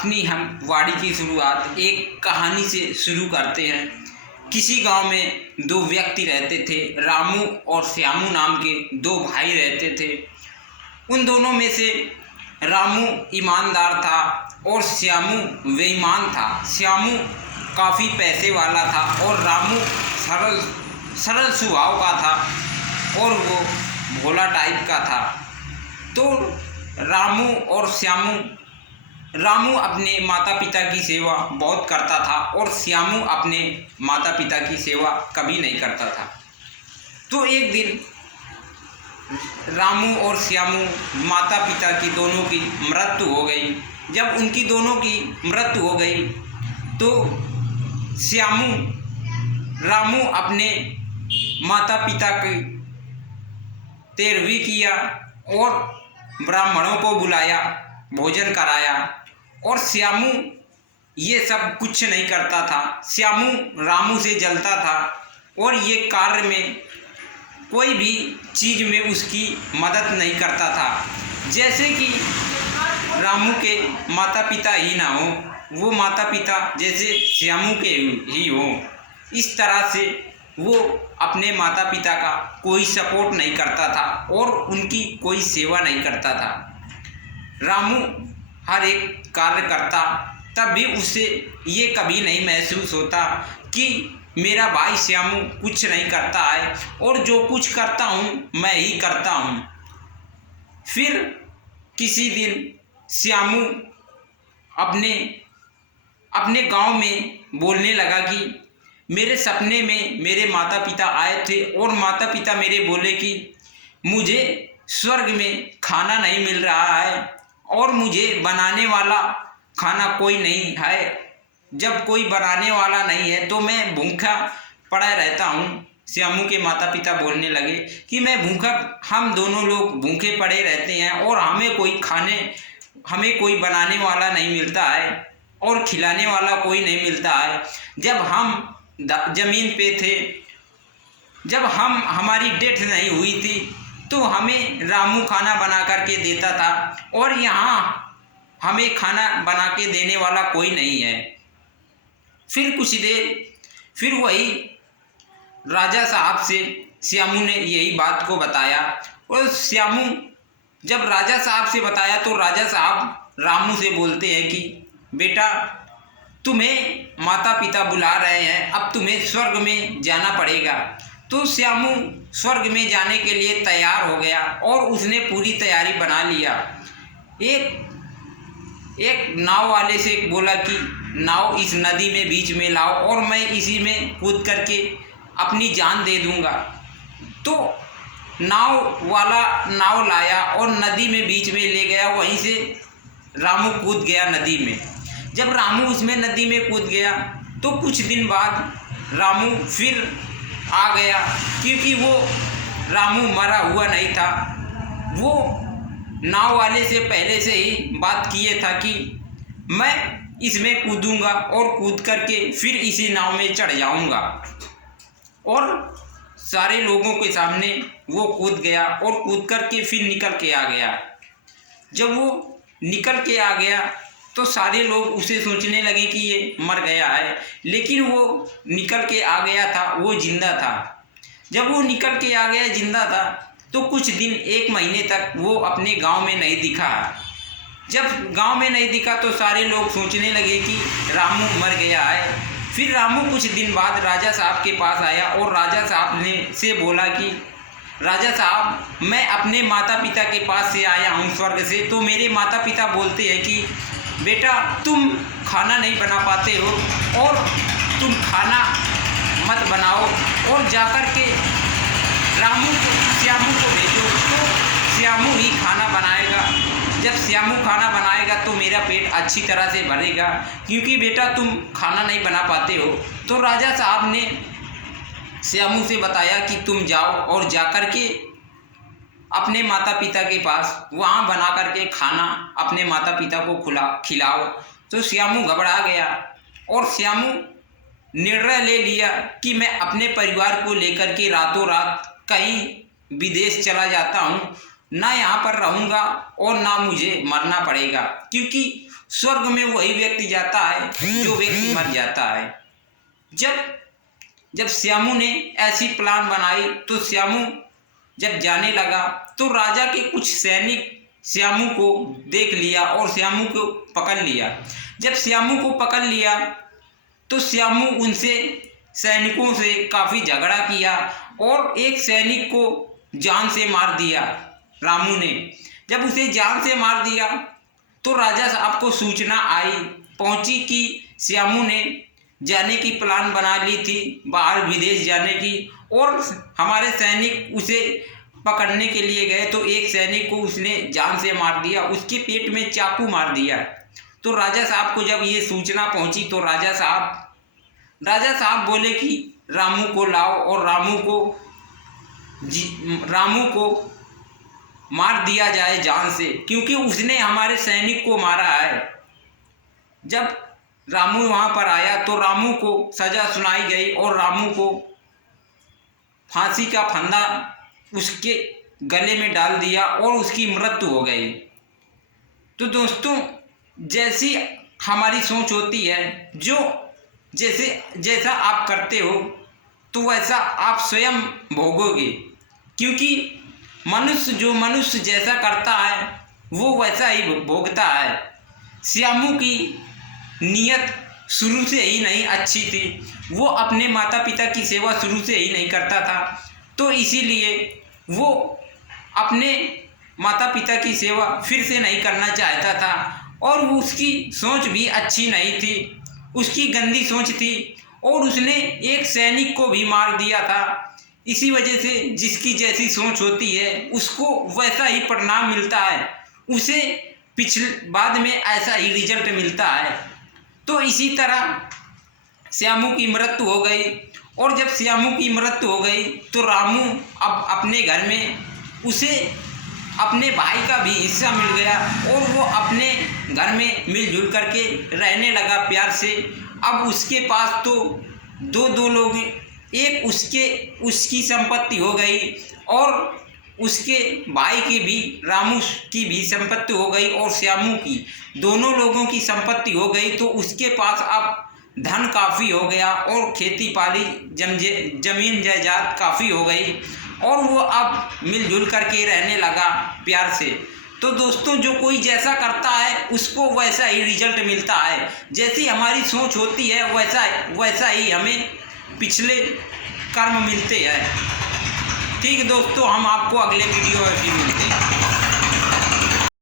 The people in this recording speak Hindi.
अपनी हम वाणी की शुरुआत एक कहानी से शुरू करते हैं। किसी गांव में दो व्यक्ति रहते थे। रामू और श्यामू नाम के दो भाई रहते थे। उन दोनों में से रामू ईमानदार था और श्यामू बेईमान था। श्यामू काफ़ी पैसे वाला था और रामू सरल स्वभाव का था और वो भोला टाइप का था। तो रामू अपने माता पिता की सेवा बहुत करता था और श्यामू अपने माता पिता की सेवा कभी नहीं करता था। तो एक दिन रामू और श्यामू माता पिता की दोनों की मृत्यु हो गई। जब उनकी दोनों की मृत्यु हो गई तो रामू अपने माता पिता की तेरहवीं किया और ब्राह्मणों को बुलाया, भोजन कराया। और श्यामू ये सब कुछ नहीं करता था। श्यामू रामू से जलता था और ये कार्य में कोई भी चीज़ में उसकी मदद नहीं करता था। जैसे कि रामू के माता पिता ही ना हो, वो माता पिता जैसे श्यामू के ही हो, इस तरह से वो अपने माता पिता का कोई सपोर्ट नहीं करता था और उनकी कोई सेवा नहीं करता था। रामू हर एक कार्य करता, तब भी उसे ये कभी नहीं महसूस होता कि मेरा भाई श्यामू कुछ नहीं करता है और जो कुछ करता हूँ मैं ही करता हूँ। फिर किसी दिन श्यामू अपने गांव में बोलने लगा कि मेरे सपने में मेरे माता पिता आए थे और माता पिता मेरे बोले कि मुझे स्वर्ग में खाना नहीं मिल रहा है और मुझे बनाने वाला खाना कोई नहीं है। जब कोई बनाने वाला नहीं है तो मैं भूखा पड़ा रहता हूँ। श्यामू के माता पिता बोलने लगे कि हम दोनों लोग भूखे पड़े रहते हैं और हमें कोई बनाने वाला नहीं मिलता है और खिलाने वाला कोई नहीं मिलता है। जब हम जमीन पे थे, जब हमारी डेथ नहीं हुई थी तो हमें रामू खाना बना करके देता था और यहाँ हमें खाना बना के देने वाला कोई नहीं है। फिर कुछ देर फिर वही राजा साहब से श्यामू ने यही बात को बताया और श्यामू जब राजा साहब से बताया तो राजा साहब रामू से बोलते हैं कि बेटा, तुम्हें माता पिता बुला रहे हैं, अब तुम्हें स्वर्ग में जाना पड़ेगा। तो श्यामू स्वर्ग में जाने के लिए तैयार हो गया और उसने पूरी तैयारी बना लिया। एक नाव वाले से बोला कि नाव इस नदी में बीच में लाओ और मैं इसी में कूद करके अपनी जान दे दूंगा। तो नाव वाला नाव लाया और नदी में बीच में ले गया। वहीं से रामू कूद गया नदी में। जब रामू उसमें नदी में कूद गया तो कुछ दिन बाद रामू फिर आ गया, क्योंकि वो रामू मरा हुआ नहीं था। वो नाव वाले से पहले से ही बात किए था कि मैं इसमें कूदूंगा और कूद करके फिर इसी नाव में चढ़ जाऊंगा। और सारे लोगों के सामने वो कूद गया और कूद करके फिर निकल के आ गया। जब वो निकल के आ गया तो सारे लोग उसे सोचने लगे कि ये मर गया है, लेकिन वो निकल के आ गया था, वो जिंदा था। जब वो निकल के आ गया जिंदा था तो कुछ दिन, 1 महीने तक वो अपने गांव में नहीं दिखा। जब गांव में नहीं दिखा तो सारे लोग सोचने लगे कि रामू मर गया है। फिर रामू कुछ दिन बाद राजा साहब के पास आया और राजा साहब ने से बोला कि राजा साहब, मैं अपने माता पिता के पास से आया हूँ स्वर्ग से। तो मेरे माता पिता बोलते हैं कि बेटा, तुम खाना नहीं बना पाते हो और तुम खाना मत बनाओ और जाकर के श्यामू को भेजो, तो श्यामू ही खाना बनाएगा। जब श्यामू खाना बनाएगा तो मेरा पेट अच्छी तरह से भरेगा, क्योंकि बेटा तुम खाना नहीं बना पाते हो। तो राजा साहब ने श्यामू से बताया कि तुम जाओ और जाकर के अपने माता पिता के पास वहाँ बना करके खाना अपने माता पिता को खिलाओ। तो श्यामू घबरा गया और श्यामू निर्णय ले लिया कि मैं अपने परिवार को लेकर के रातों रात कहीं विदेश चला जाता हूँ ना यहाँ पर रहूँगा और ना मुझे मरना पड़ेगा, क्योंकि स्वर्ग में वही व्यक्ति जाता है जो व्यक्ति मर जाता है। जब श्यामू ने ऐसी प्लान बनाई तो श्यामू जब जाने लगा तो राजा के कुछ सैनिक श्यामू को देख लिया और श्यामू को पकड़ लिया। जब श्यामू को पकड़ लिया तो श्यामू उनसे सैनिकों से काफ़ी झगड़ा किया और एक सैनिक को जान से मार दिया रामू ने। जब उसे जान से मार दिया तो राजा साहब को सूचना आई पहुंची कि श्यामू ने जाने की प्लान बना ली थी बाहर विदेश जाने की, और हमारे सैनिक उसे पकड़ने के लिए गए तो एक सैनिक को उसने जान से मार दिया, उसके पेट में चाकू मार दिया। तो राजा साहब को जब ये सूचना पहुंची तो राजा साहब बोले कि रामू को लाओ और रामू को मार दिया जाए जान से, क्योंकि उसने हमारे सैनिक को मारा है। जब रामू वहाँ पर आया तो रामू को सज़ा सुनाई गई और रामू को फांसी का फंदा उसके गले में डाल दिया और उसकी मृत्यु हो गई। तो दोस्तों, जैसी हमारी सोच होती है, जैसा आप करते हो तो वैसा आप स्वयं भोगोगे, क्योंकि मनुष्य जैसा करता है वो वैसा ही भोगता है। श्यामू की नीयत शुरू से ही नहीं अच्छी थी, वो अपने माता पिता की सेवा शुरू से ही नहीं करता था, तो इसीलिए वो अपने माता पिता की सेवा फिर से नहीं करना चाहता था। और उसकी सोच भी अच्छी नहीं थी, उसकी गंदी सोच थी और उसने एक सैनिक को भी मार दिया था। इसी वजह से जिसकी जैसी सोच होती है उसको वैसा ही परिणाम मिलता है, उसे बाद में ऐसा ही रिजल्ट मिलता है। तो इसी तरह श्यामू की मृत्यु हो गई, और जब श्यामू की मृत्यु हो गई तो रामू अब अपने घर में उसे अपने भाई का भी हिस्सा मिल गया और वो अपने घर में मिलजुल करके रहने लगा प्यार से। अब उसके पास तो दो लोग, एक उसकी संपत्ति हो गई और उसके भाई की भी, रामू की भी संपत्ति हो गई और श्यामू की, दोनों लोगों की संपत्ति हो गई। तो उसके पास अब धन काफ़ी हो गया और खेती पाली जमीन जायदाद काफ़ी हो गई और वो अब मिलजुल करके रहने लगा प्यार से। तो दोस्तों, जो कोई जैसा करता है उसको वैसा ही रिजल्ट मिलता है, जैसी हमारी सोच होती है वैसा ही हमें पिछले कर्म मिलते हैं। ठीक दोस्तों, हम आपको अगले वीडियो में भी मिलते हैं।